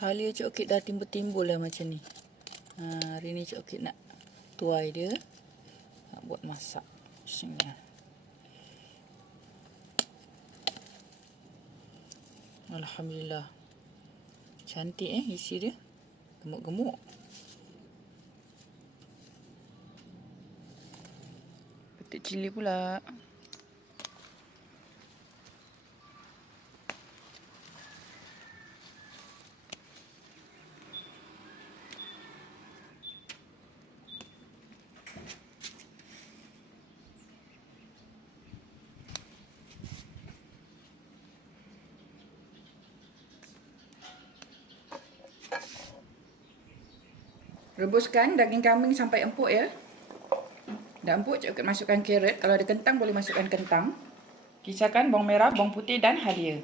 Halia Cik Okit dah timbul-timbul lah macam ni. Ha, hari ni Cik Okit nak tuai dia. Nak buat masak. Bismillah. Alhamdulillah. Cantik eh isi dia. Gemuk-gemuk. Petik cili pula. Rebuskan daging kambing sampai empuk ya. Dah empuk, cik masukkan carrot. Kalau ada kentang, boleh masukkan kentang. Kisahkan bawang merah, bawang putih dan halia.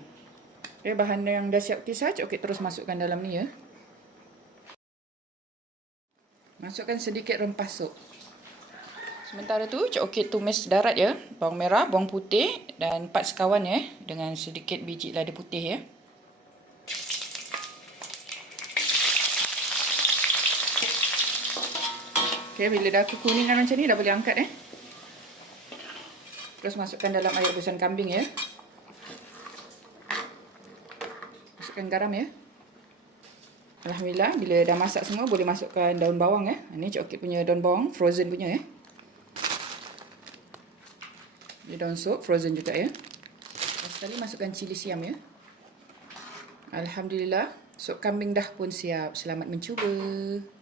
Okay, bahan yang dah siap kisah, cik terus masukkan dalam ni ya. Masukkan sedikit rempah sup. Sementara tu, cik tumis darat ya. Bawang merah, bawang putih dan empat sekawan ya. Dengan sedikit biji lada putih ya. Okay, bila dah kekuningan macam ni, dah boleh angkat eh. Terus masukkan dalam air rebusan kambing ya. Masukkan garam ya. Alhamdulillah, bila dah masak semua, boleh masukkan daun bawang ya. Ini Cik Okit punya daun bawang, frozen punya ya. Ini daun sup, frozen juga ya. Lepas sekali masukkan cili siam ya. Alhamdulillah, sup kambing dah pun siap. Selamat mencuba.